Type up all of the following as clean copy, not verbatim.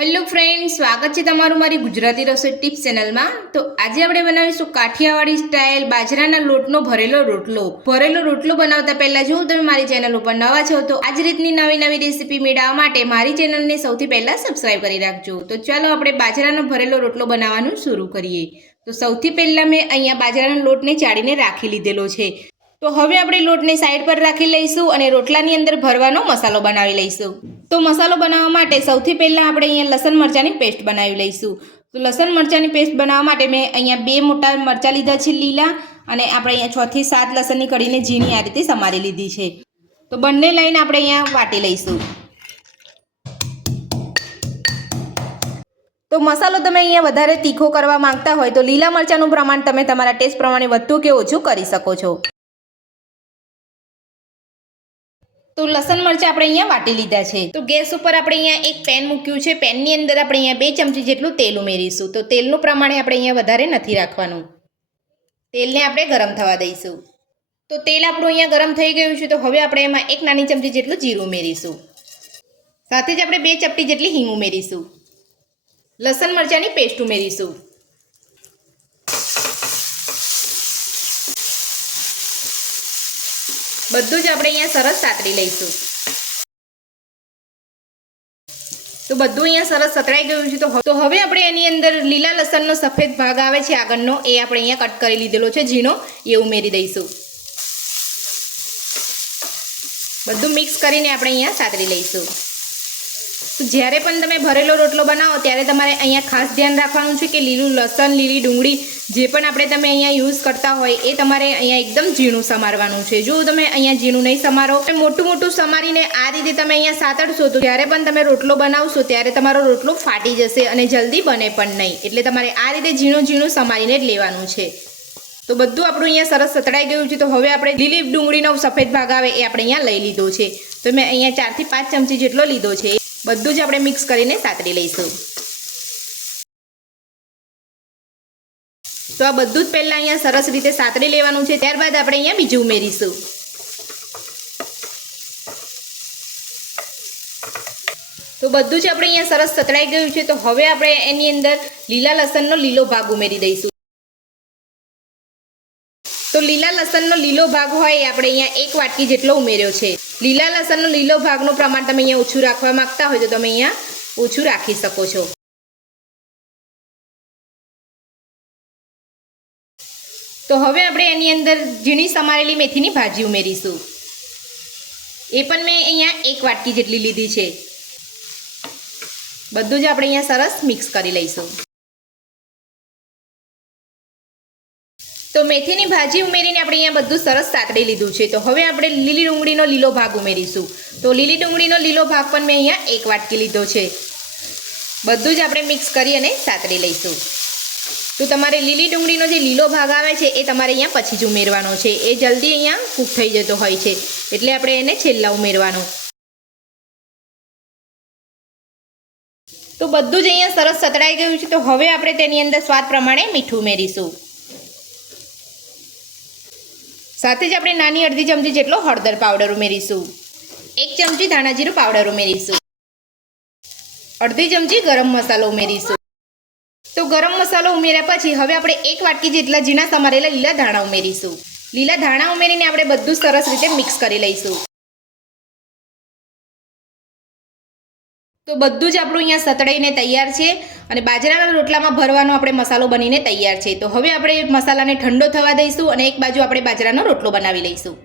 Hello friend, સ્વાગત છે તમારું મારી ગુજરાતી રસોઈ ટિપ્સ ચેનલમાં। તો આજે આપણે બનાવીશું કાઠિયાવાડી સ્ટાઇલ બાજરાના લોટનો ભરેલો રોટલો બનાવતા પહેલા જો તમે મારી ચેનલ ઉપર નવા છો તો આ જ રીતની નવી રેસીપી મેળવવા માટે મારી ચેનલને સૌથી પહેલા સબસ્ક્રાઇબ કરી રાખજો। તો ચાલો આપણે બાજરાનો ભરેલો રોટલો બનાવવાનું શરૂ કરીએ। તો સૌથી પહેલા મેં અહીંયા બાજરાના લોટને ચાળીને રાખી લીધેલો છે। તો હવે આપણે લોટને સાઈડ પર રાખી લઈશું અને રોટલાની અંદર ભરવાનો મસાલો બનાવી લઈશું। તો મસાલો બનાવવા માટે સૌથી પહેલા આપણે અહીંયા લસણ મરચાંની પેસ્ટ બનાવી લઈશું। તો લસણ મરચાંની પેસ્ટ બનાવવા માટે મેં અહીંયા 2 મોટા મરચાં લીધા છે લીલા, અને આપણે અહીંયા 6 થી 7 લસણની કળીને ઝીણી આ રીતે સમારી લીધી છે। તો બંને લઈને આપણે અહીંયા વાટી લઈશું। તો મસાલો તમે અહીંયા વધારે તીખો કરવા માંગતા હોય તો લીલા મરચાંનું પ્રમાણ તમે તમારા ટેસ્ટ પ્રમાણે વધુ કે ઓછું કરી શકો છો। તો લસણ મરચાં આપણે અહીંયા વાટી લીધા છે। તો ગેસ ઉપર આપણે અહીંયા એક પેન મૂક્યું છે। પેનની અંદર આપણે અહીંયા 2 ચમચી જેટલું તેલ ઉમેરીશું। તો તેલનું પ્રમાણ આપણે અહીંયા વધારે નથી રાખવાનું, તેલને આપણે ગરમ થવા દઈશું। તો તેલ આપણું અહીંયા ગરમ થઈ ગયું છે। તો હવે આપણે એમાં 1 નાની ચમચી જેટલું જીરું ઉમેરીશું, સાથે જ આપણે 2 ચપટી જેટલી હિંગ ઉમેરીશું, લસણ મરચાંની પેસ્ટ ઉમેરીશું, બધું જ આપણે અહીંયા સરસ સાતરી લઈશું। તો બધું અહીંયા સરસ સતરાઈ ગયું છે। તો હવે આપણે એની અંદર લીલા લસણનો સફેદ ભાગ આવે છે આગળનો, એ આપણે અહીંયા કટ કરી લીધેલો છે ઝીણો, એ ઉમેરી દઈશું। બધું મિક્સ કરીને આપણે અહીંયા સાતરી લઈશું। તો જ્યારે પણ તમે ભરેલો રોટલો બનાવો ત્યારે તમારે અહીંયા ખાસ ધ્યાન રાખવાનું છે કે લીલું લસણ, લીલી ડુંગળી જે પણ આપણે તમે અહીંયા યુઝ કરતા હોય એ તમારે અહીંયા એકદમ ઝીણું સમારવાનું છે। જો તમે અહીંયા ઝીણું નહીં સમારો, મોટું સમારીને આ રીતે તમે અહીંયા સાતડશો તો જ્યારે પણ તમે રોટલો બનાવશો ત્યારે તમારો રોટલો ફાટી જશે અને જલ્દી બને પણ નહીં। એટલે તમારે આ રીતે ઝીણું સમારીને જ લેવાનું છે। તો બધું આપણું અહીંયા સરસ સતડાઈ ગયું છે। તો હવે આપણે લીલી ડુંગળીનો સફેદ ભાગ આવે એ આપણે અહીંયા લઈ લીધો છે। તો મેં અહીંયા 4 થી 5 ચમચી જેટલો લીધો છે। બધું જ આપણે મિક્સ કરીને સાતરી લઈશું। તો આ બધું જ પહેલા અહીંયા સરસ રીતે સાતરી લેવાનું છે, ત્યારબાદ આપણે અહીંયા બીજું ઉમેરીશું। તો બધું જ આપણે અહીંયા સરસ સતરાઈ ગયું છે। તો હવે આપણે એની અંદર લીલા લસણનો લીલો ભાગ ઉમેરી દઈશું। તો લીલા લસણનો લીલો ભાગ હોય એ આપણે અહીંયા 1 વાટકી જેટલો ઉમેર્યો છે। લીલા લસણનો લીલો ભાગનું પ્રમાણ તમે અહીંયા ઓછું રાખવા માંગતા હોય તો તમે અહીંયા ઓછું રાખી શકો છો। તો હવે આપણે એની અંદર ઝીણી સમારેલી મેથીની ભાજી ઉમેરીશું। એ પણ મેં અહીંયા 1 વાટકી જેટલી લીધી છે। બધું જ આપણે અહીંયા સરસ મિક્સ કરી લઈશું। તો મેથીની ભાજી ઉમેરીને આપણે અહીંયા બધું સરસ સાતરી લીધું છે। તો હવે આપણે લીલી ડુંગળીનો લીલો ભાગ ઉમેરીશું। તો લીલી ડુંગળીનો લીલો ભાગ પણ મેં અહીંયા 1 વાટકી લીધો છે। બધું જ આપણે મિક્સ કરી અને સાતરી લઈશું। તો તમારે લીલી ડુંગળીનો જે લીલો ભાગ આવે છે એ તમારે અહીંયા પછી જ ઉમેરવાનો છે, એ જલ્દી અહીંયા કૂક થઈ જતો હોય છે, એટલે આપણે એને છેલ્લા ઉમેરવાનો। તો બધું જ અહીંયા સરસ સતરાઈ ગયું છે। તો હવે આપણે તેની અંદર સ્વાદ પ્રમાણે મીઠું ઉમેરીશું, સાથે જ આપણે નાની અડધી ચમચી જેટલો હળદર પાવડર ઉમેરીશું, 1 ચમચી ધાણા જીરું પાવડર ઉમેરીશું, અડધી ચમચી ગરમ મસાલો ઉમેરીશું। તો ગરમ મસાલો ઉમેર્યા પછી હવે આપણે 1 વાટકી જેટલા ઝીણા સમારેલા લીલા ધાણા ઉમેરીશું। લીલા ધાણા ઉમેરીને આપણે બધું સરસ રીતે મિક્સ કરી લઈશું। તો બધું જ આપણું અહીંયા સતડાઈને તૈયાર છે અને બાજરાના રોટલામાં ભરવાનો આપણે મસાલો બનીને તૈયાર છે। તો હવે આપણે મસાલાને ઠંડો થવા દઈશું અને એક બાજુ આપણે બાજરાનો રોટલો બનાવી લઈશું।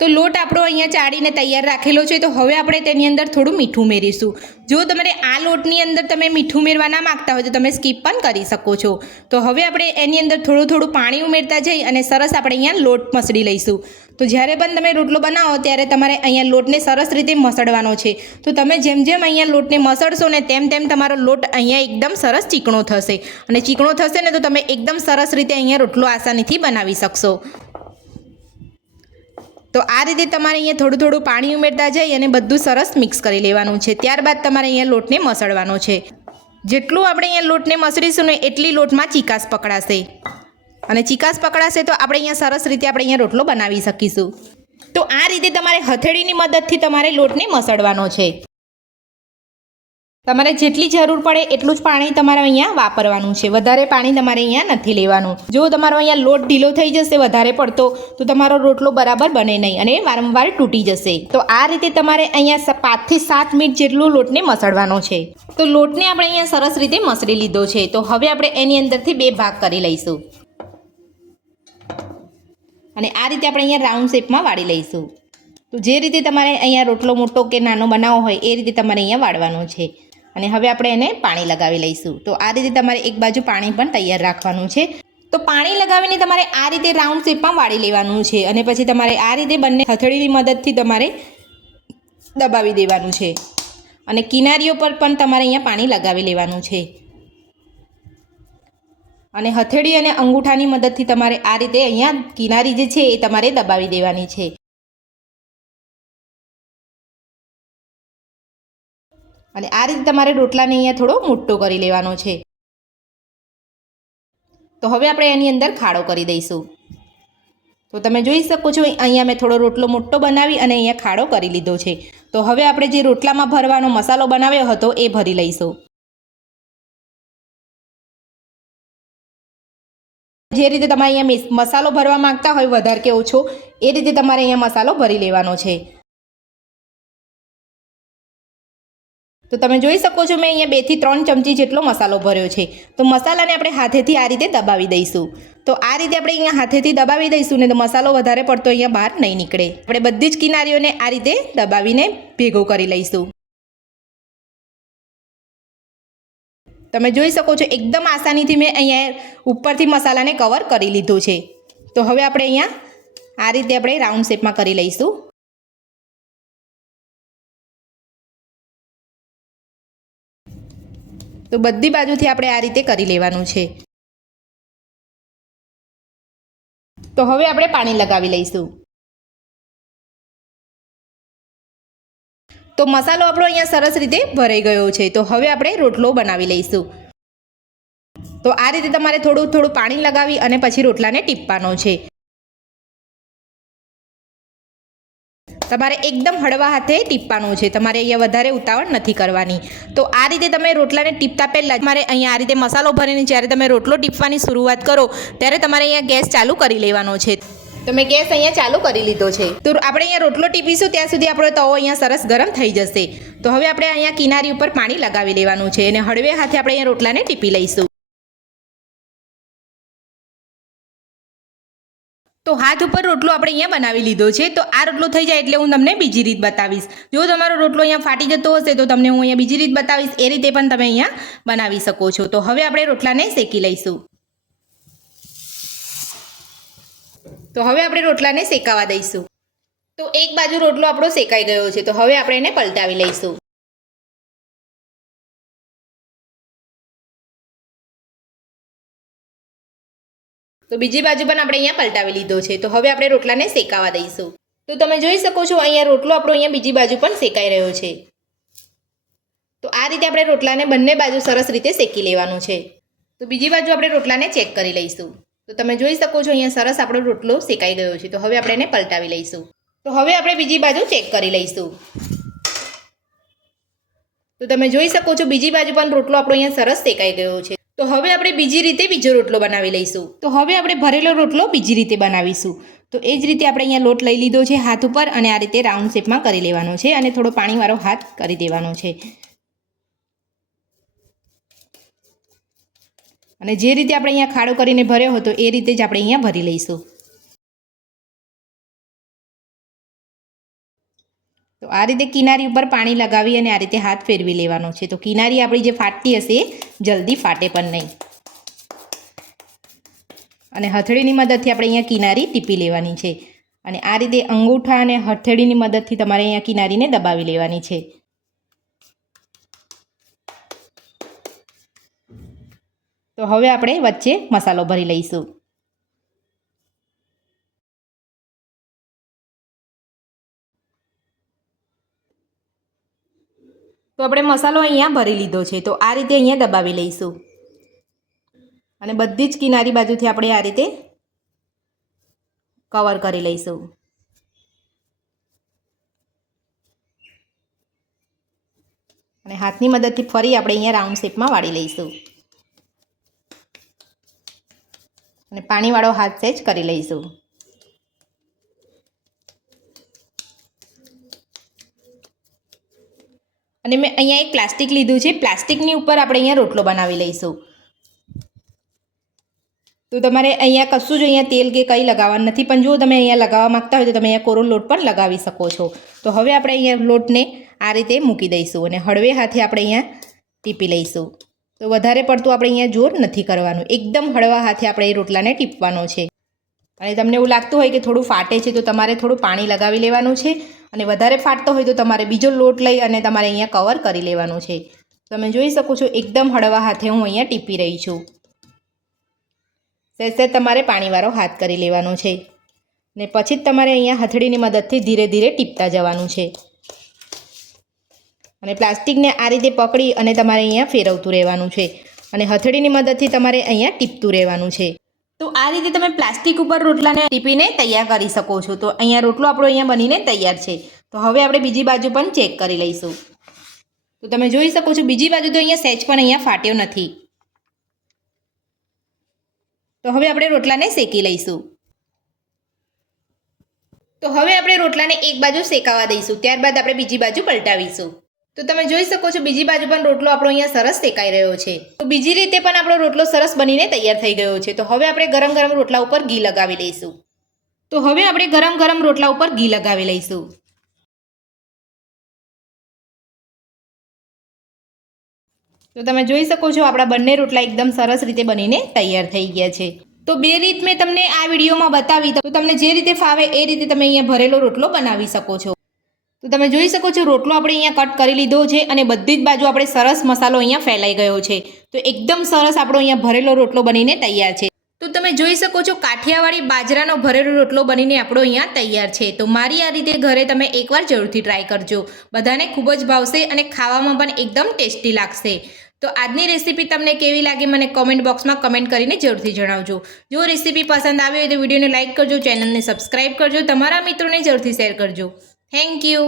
તો લોટ આપણો અહીંયા ચાળીને તૈયાર રાખેલો છે। તો હવે આપણે તેની અંદર થોડું મીઠું ઉમેરીશું। જો તમારે આ લોટની અંદર તમે મીઠું ઉમેરવા ના માગતા હોય તો તમે સ્કીપ પણ કરી શકો છો। તો હવે આપણે એની અંદર થોડું પાણી ઉમેરતા જઈ અને સરસ આપણે અહીંયા લોટ મસળી લઈશું। તો જ્યારે પણ તમે રોટલો બનાવો ત્યારે તમારે અહીંયા લોટને સરસ રીતે મસળવાનો છે। તો તમે જેમ અહીંયા લોટને મસળશો ને તેમ તમારો લોટ અહીંયા એકદમ સરસ ચીકણો થશે, અને ચીકણો થશે ને તો તમે એકદમ સરસ રીતે અહીંયા રોટલો આસાનીથી બનાવી શકશો। તો આ રીતે તમારે અહીંયા થોડું પાણી ઉમેરતા જઈ અને બધું સરસ મિક્સ કરી લેવાનું છે। ત્યારબાદ તમારે અહીંયા લોટને મસળવાનો છે। જેટલું આપણે અહીંયા લોટને મસળીશું ને એટલી લોટમાં ચીકાશ પકડાશે, અને ચીકાશ પકડાશે તો આપણે અહીંયા સરસ રીતે આપણે અહીંયા રોટલો બનાવી શકીશું। તો આ રીતે તમારે હથેળીની મદદથી તમારે લોટને મસળવાનો છે। તમારે જેટલી જરૂર પડે એટલું જ પાણી તમારે અહીંયા વાપરવાનું છે, વધારે પાણી તમારે અહીંયા નથી લેવાનું. જો તમારો અહીંયા લોટ ઢીલો થઈ જશે વધારે પડતો તો તમારો રોટલો બરાબર બને નહીં અને વારંવાર તૂટી જશે. તો આ રીતે તમારે અહીંયા 5 થી 7 મિનિટ જેટલું લોટને મસળવાનો છે. તો લોટને આપણે અહીંયા સરસ રીતે મસળી લીધો છે. તો હવે આપણે એની અંદરથી 2 ભાગ કરી લઈશું અને આ રીતે આપણે અહીંયા રાઉન્ડ શેપમાં વાળી લઈશું. તો જે રીતે તમારે અહીંયા રોટલો મોટો કે નાનો બનાવવો હોય એ રીતે તમારે અહીંયા વાળવાનો છે. અને હવે આપણે એને પાણી લગાવી લઈશું. તો આ રીતે તમારે એક બાજુ પાણી પણ તૈયાર રાખવાનું છે. તો પાણી લગાવીને તમારે આ રીતે રાઉન્ડ શેપમાં વાળી લેવાનું છે અને પછી તમારે આ રીતે બંને હથેળીની મદદથી તમારે દબાવી દેવાનું છે અને કિનારીઓ પર પણ તમારે અહીંયા પાણી લગાવી લેવાનું છે અને હથેળી અને અંગૂઠાની મદદથી તમારે આ રીતે અહીંયા કિનારી જે છે એ તમારે દબાવી દેવાની છે. અને આ રીતે તમારે રોટલાને અહીંયા થોડો મોટો કરી લેવાનો છે. તો હવે આપણે એની અંદર ખાડો કરી દઈશું. તો તમે જોઈ શકો છો અહીંયા મેં થોડો રોટલો મોટો બનાવી અને અહીંયા ખાડો કરી લીધો છે. તો હવે આપણે જે રોટલામાં ભરવાનો મસાલો બનાવ્યો હતો એ ભરી લઈશું. જે રીતે તમે અહીંયા મસાલો ભરવા માંગતા હોય વધારે કે ઓછો એ રીતે તમારે અહીંયા મસાલો ભરી લેવાનો છે. તો તમે જોઈ શકો છો મેં અહીંયા 2 થી 3 ચમચી જેટલો મસાલો ભર્યો છે. તો મસાલાને આપણે હાથેથી આ રીતે દબાવી દઈશું. તો આ રીતે આપણે અહીંયા હાથેથી દબાવી દઈશું ને તો મસાલો વધારે પડતો અહીંયા બહાર નહીં નીકળે. આપણે બધી જ કિનારીઓને આ રીતે દબાવીને ભેગો કરી લઈશું. તમે જોઈ શકો છો એકદમ આસાનીથી મેં અહીંયા ઉપરથી મસાલાને કવર કરી લીધો છે. તો હવે આપણે અહીંયા આ રીતે આપણે રાઉન્ડ શેપમાં કરી લઈશું. તો બધી બાજુથી આપણે આ રીતે કરી લેવાનું છે. તો હવે આપણે પાણી લગાવી લઈશું. તો મસાલો આપણો અહીંયા સરસ રીતે ભરાઈ ગયો છે. તો હવે આપણે રોટલો બનાવી લઈશું. તો આ રીતે તમારે થોડું થોડું પાણી લગાવી અને પછી રોટલાને ટીપવાનો છે. તમારે એકદમ હળવા હાથે ટીપવાનું છે. તમારે અહીંયા વધારે ઉતાવળ નથી કરવાની. તો આ રીતે તમે રોટલાને ટીપતા પહેલાં તમારે અહીંયા આ રીતે મસાલો ભરીને જ્યારે તમે રોટલો ટીપવાની શરૂઆત કરો ત્યારે તમારે અહીંયા ગેસ ચાલુ કરી લેવાનો છે. તો મેં ગેસ અહીંયા ચાલુ કરી લીધો છે. તો આપણે અહીંયા રોટલો ટીપીશું ત્યાં સુધી આપણો તવો અહીંયા સરસ ગરમ થઈ જશે. તો હવે આપણે અહીંયા કિનારી ઉપર પાણી લગાવી લેવાનું છે અને હળવે હાથે આપણે અહીંયા રોટલાને ટીપી લઈશું. તો હાથ ઉપર રોટલો આપણે અહીંયા બનાવી લીધો છે. તો આ રોટલો થઈ જાય એટલે હું તમને બીજી રીત બતાવીશ. જો તમારો રોટલો અહીંયા ફાટી જતો હશે તો તમને હું અહીંયા બીજી રીત બતાવીશ. એ રીતે પણ તમે અહીંયા બનાવી શકો છો. તો હવે આપણે રોટલાને શેકી લઈશું. તો હવે આપણે રોટલાને શેકાવા દઈશું. તો એક બાજુ રોટલો આપણો શેકાઈ ગયો છે. તો હવે આપણે એને પલટાવી લઈશું. તો બીજી બાજુ પણ આપણે અહીંયા પલટાવી લીધો છે. તો હવે આપણે રોટલાને શેકાવા દઈશું. તો તમે જોઈ શકો છો અહીંયા રોટલો આપણો અહીંયા બીજી બાજુ પણ શેકાઈ રહ્યો છે. તો આ રીતે આપણે રોટલાને બંને બાજુ સરસ રીતે શેકી લેવાનું છે. તો બીજી બાજુ આપણે રોટલાને ચેક કરી લઈશું. તો તમે જોઈ શકો છો અહીંયા સરસ આપણો રોટલો શેકાઈ ગયો છે. તો હવે આપણે એને પલટાવી લઈશું. તો હવે આપણે બીજી બાજુ ચેક કરી લઈશું. તો તમે જોઈ શકો છો બીજી બાજુ પણ રોટલો આપણો અહીંયા સરસ શેકાઈ ગયો છે. તો હવે આપણે બીજી રીતે બીજો રોટલો બનાવી લઈશું. તો હવે આપણે ભરેલો રોટલો બીજી રીતે બનાવીશું. તો એ જ રીતે આપણે અહીંયા લોટ લઈ લીધો છે હાથ ઉપર અને આ રીતે રાઉન્ડ શેપમાં કરી લેવાનો છે અને થોડો પાણીવાળો હાથ કરી દેવાનો છે. અને જે રીતે આપણે અહીંયા ખાડો કરીને ભર્યો હતો એ રીતે જ આપણે અહીંયા ભરી લઈશું. તો આ રીતે કિનારી ઉપર પાણી લગાવી અને આ રીતે હાથ ફેરવી લેવાનો છે. તો કિનારી આપણી જે ફાટતી હશે એ જલ્દી ફાટે પણ નહીં. અને હથેળીની મદદથી આપણે અહીંયા કિનારી ટીપી લેવાની છે. અને આ રીતે અંગૂઠા અને હથેળીની મદદથી તમારે અહીંયા કિનારીને દબાવી લેવાની છે. તો હવે આપણે વચ્ચે મસાલો ભરી લઈશું. તો આપણે મસાલો અહીંયા ભરી લીધો છે. તો આ રીતે અહીંયા દબાવી લઈશું અને બધી જ કિનારી બાજુથી આપણે આ રીતે કવર કરી લઈશું. અને હાથની મદદથી ફરી આપણે અહીંયા રાઉન્ડ શેપમાં વાળી લઈશું અને પાણીવાળો હાથ સેજ કરી લઈશું. અને મેં અહીંયા એક પ્લાસ્ટિક લીધું છે. પ્લાસ્ટિકની ઉપર આપણે અહીંયા રોટલો બનાવી લઈશું. તો તમારે અહીંયા કશું જ અહીંયા તેલ કે કંઈ લગાવવાનું નથી, પણ જો તમે અહીંયા લગાવવા માગતા હોય તો તમે અહીંયા કોરો લોટ પણ લગાવી શકો છો. તો હવે આપણે અહીંયા લોટને આ રીતે મૂકી દઈશું અને હળવે હાથે આપણે અહીંયા ટીપી લઈશું. તો વધારે પડતું આપણે અહીંયા જોર નથી કરવાનું, એકદમ હળવા હાથે આપણે એ રોટલાને ટીપવાનો છે. અને તમને એવું લાગતું હોય કે થોડું ફાટે છે તો તમારે થોડું પાણી લગાવી લેવાનું છે, અને વધારે ફાટતો હોય તો તમારે બીજો લોટ લઈ અને તમારે અહીંયા કવર કરી લેવાનું છે. તમે જોઈ શકો છો એકદમ હળવા હાથે હું અહીંયા ટીપી રહી છું. સહેજ તમારે પાણીવાળો હાથ કરી લેવાનો છે ને પછી જ તમારે અહીંયા હથેળીની મદદથી ધીરે ધીરે ટીપતા જવાનું છે. અને પ્લાસ્ટિકને આ રીતે પકડી અને તમારે અહીંયા ફેરવતું રહેવાનું છે અને હથેળીની મદદથી તમારે અહીંયા ટીપતું રહેવાનું છે. તો આ રીતે તમે પ્લાસ્ટિક ઉપર રોટલાને ટીપીને તૈયાર કરી શકો છો. તો અહીંયા રોટલો આપણો અહીંયા બનીને તૈયાર છે. તો હવે આપણે બીજી બાજુ પણ ચેક કરી લઈશું. તો તમે જોઈ શકો છો બીજી બાજુ તો અહીંયા સહેજ પણ અહીંયા ફાટ્યો નથી. તો હવે આપણે રોટલાને શેકી લઈશું. તો હવે આપણે રોટલાને એક બાજુ શેકાવા દઈશું, ત્યારબાદ આપણે બીજી બાજુ પલટાવીશું. તો તમે જોઈ શકો છો બીજી બાજુ પણ રોટલો આપણો અહીંયા સરસ શેકાઈ રહ્યો છે. તો બીજી રીતે પણ આપણો રોટલો સરસ બનીને તૈયાર થઈ ગયો છે. તો હવે આપણે ગરમ ગરમ રોટલા ઉપર ઘી લગાવી લઈશું. તો હવે આપણે ગરમ ગરમ રોટલા ઉપર ઘી લગાવી લઈશું. તો તમે જોઈ શકો છો આપણા બંને રોટલા એકદમ સરસ રીતે બનીને તૈયાર થઈ ગયા છે. તો બે રીત મેં તમને આ વિડીયોમાં બતાવી, તો તમને જે રીતે ફાવે એ રીતે તમે અહીંયા ભરેલો રોટલો બનાવી શકો છો. તો તમે જોઈ શકો છો રોટલો આપણે અહીંયા કટ કરી લીધો છે અને બધી જ બાજુ આપણે સરસ મસાલો અહીંયા ફેલાઈ ગયો છે. તો એકદમ સરસ આપણો અહીંયા ભરેલો રોટલો બનીને તૈયાર છે. તો તમે જોઈ શકો છો કાઠિયાવાડી બાજરાનો ભરેલો રોટલો બનીને આપણો અહીંયા તૈયાર છે. તો મારી આ રીતે ઘરે તમે એકવાર જરૂરથી ટ્રાય કરજો, બધાને ખૂબ જ ભાવશે અને ખાવામાં પણ એકદમ ટેસ્ટી લાગશે. તો આજની રેસીપી તમને કેવી લાગી મને કોમેન્ટ બોક્સમાં કમેન્ટ કરીને જરૂરથી જણાવજો. જો રેસીપી પસંદ આવી હોય તો વિડીયોને લાઇક કરજો, ચેનલને સબસ્ક્રાઇબ કરજો, તમારા મિત્રોને જરૂરથી શેર કરજો. Thank you.